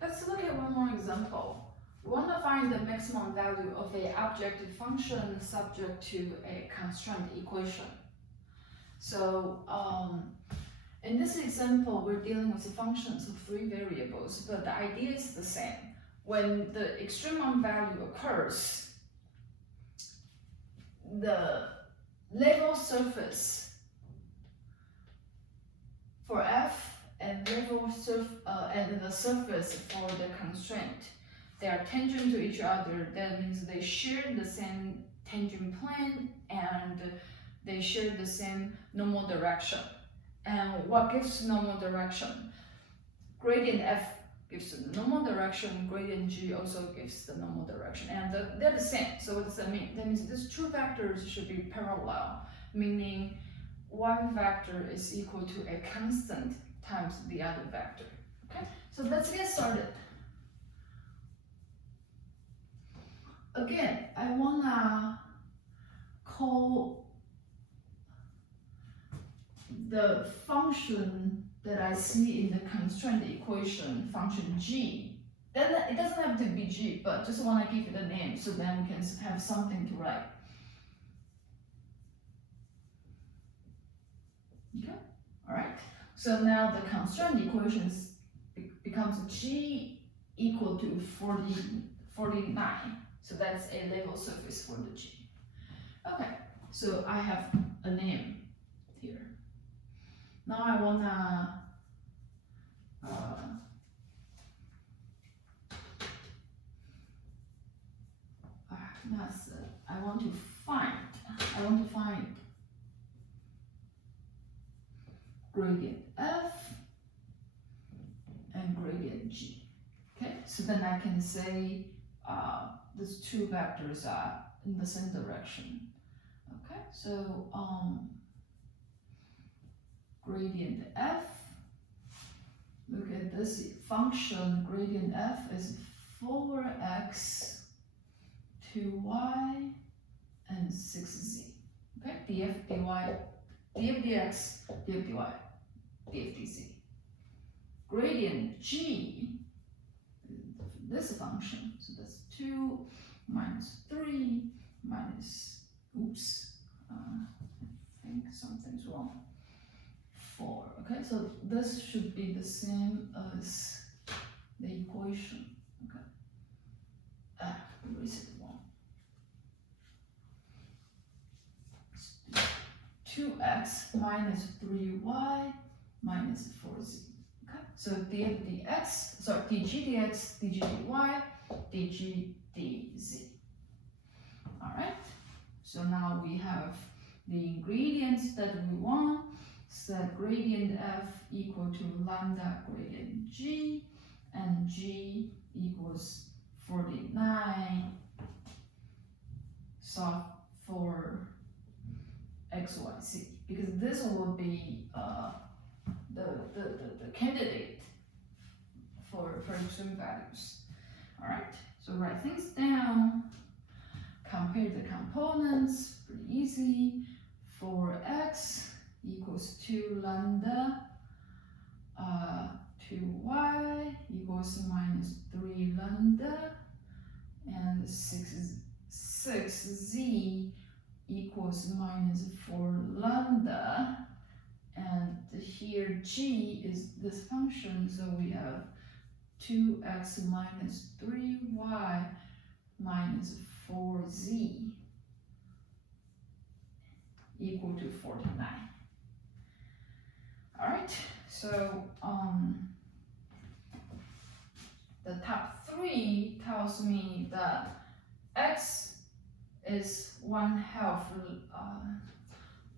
Let's look at one more example. We want to find the maximum value of an objective function subject to a constraint equation. So in this example, we're dealing with functions of 3 variables, but the idea is the same. When the extremum value occurs, the level surface for f and and the surface for the constraint, they are tangent to each other. That means they share the same tangent plane and they share the same normal direction. And what gives normal direction? Gradient f gives the normal direction, gradient g also gives the normal direction, and they're the same. So what does that mean? That means these two vectors should be parallel, meaning one vector is equal to a constant times the other vector. Okay, so let's get started. Again, I wanna call the function that I see in the constraint equation function g. Then it doesn't have to be g, but just want to give it a name so then we can have something to write. Okay, all right. So now the constraint equation becomes g equal to 49. So that's a level surface for the g. Okay, so I have a name here. Now I wanna I want to find gradient f and gradient g. Okay, so then I can say these two vectors are in the same direction. Okay, so gradient f, look at this function, gradient f is 4x, 2y, and 6z. Okay, df dy, df dx, df dy, df dz. Gradient g, this function, so that's 2 minus 3 minus, I think something's wrong. 4. Okay, so this should be the same as the equation. Okay. Erase it wrong. 2x minus 3y minus 4z. Okay, so df dx, sorry, dg dx, dg dy, dg dz. All right. So now we have the ingredients that we want. Set gradient f equal to lambda gradient g, and g equals 49. Solve for x, y, z, because this will be the candidate for extreme values. All right, so write things down. Compare the components, pretty easy. For x equals 2 lambda, 2y equals minus 3 lambda, and 6z equals minus 4 lambda, and here g is this function, so we have 2x minus 3y minus 4z equal to 49. All right, so the top 3 tells me that x is 1/2. Let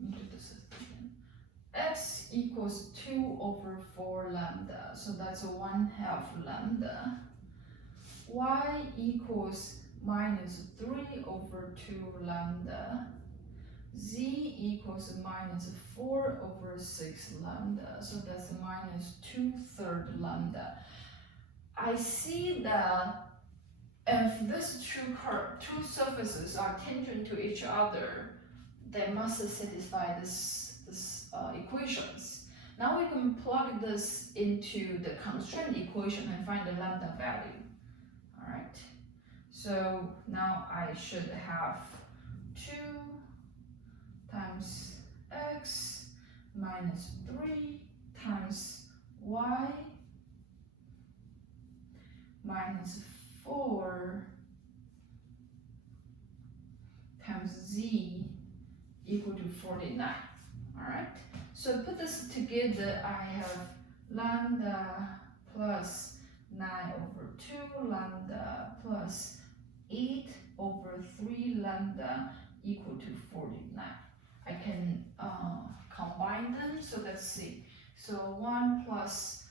me do this again. X equals 2 over 4 lambda, so that's 1/2 lambda. Y equals minus 3 over 2 lambda. Z equals minus 4 over 6 lambda, so that's minus 2/3 lambda. I see that if these two surfaces are tangent to each other, they must satisfy this equations. Now we can plug this into the constraint equation and find the lambda value. All right. So now I should have 2 times x minus 3 times y minus 4 times z equal to 49. All right. So put this together, I have lambda plus 9 over 2 lambda plus 8 over 3 lambda equal to 49. I can combine them, so let's see. So 1 plus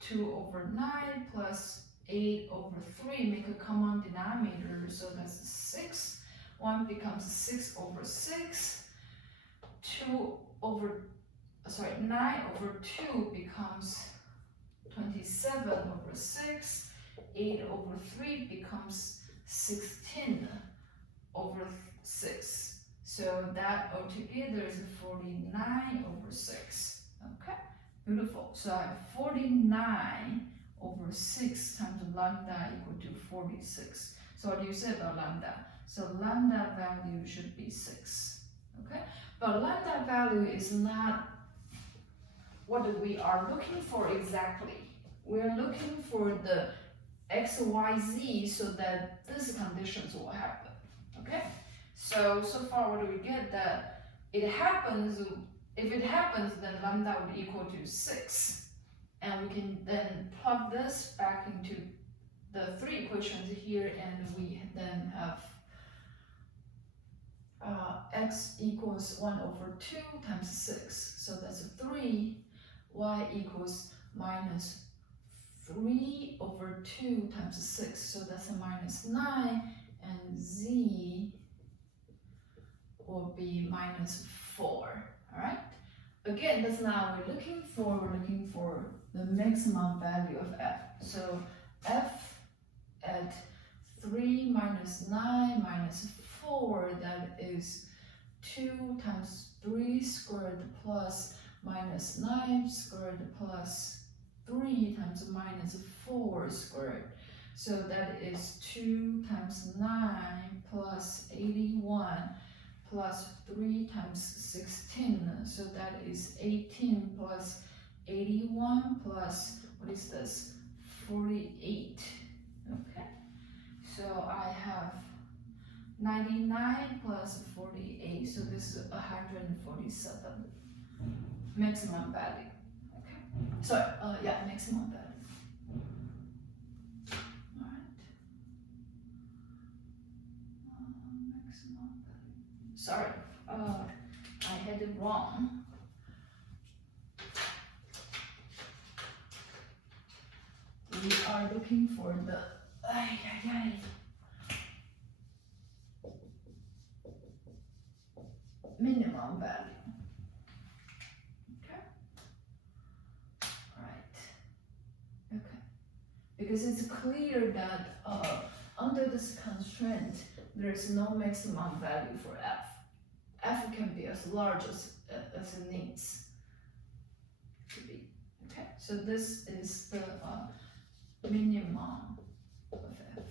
2 over 9 plus 8 over 3 make a common denominator, so that's 6. 1 becomes 6 over 6. 9 over 2 becomes 27 over 6. 8 over 3 becomes 16 over 6. So that altogether is 49 over 6. Okay, beautiful. So I have 49 over 6 times lambda equal to 46. So what do you say about lambda? So lambda value should be 6. Okay, but lambda value is not what we are looking for exactly. We are looking for the x, y, z so that these conditions will happen. Okay, so far what do we get? That it happens. If it happens, then lambda would be equal to 6, and we can then plug this back into the 3 equations here, and we then have x equals 1 over 2 times 6, so that's 3. Y equals minus 3 over 2 times 6, so that's a minus 9, and z will be minus 4. All right. Again, that's not what we're looking for. We're looking for the maximum value of f. So f at 3 minus 9 minus 4, that is 2 times 3 squared plus minus 9 squared plus 3 times minus 4 squared. So that is 2 times 9 plus 81 plus 3 times 16. So that is 18 plus 81 plus, what is this? 48. Okay. So I have 99 plus 48. So this is 147. Maximum value. Okay. Sorry, yeah, maximum value. Alright. Maximum value. Sorry, I had it wrong. We are looking for the minimum value. Because it's clear that under this constraint, there is no maximum value for f. F can be as large as it needs to be. Okay, so this is the minimum of f.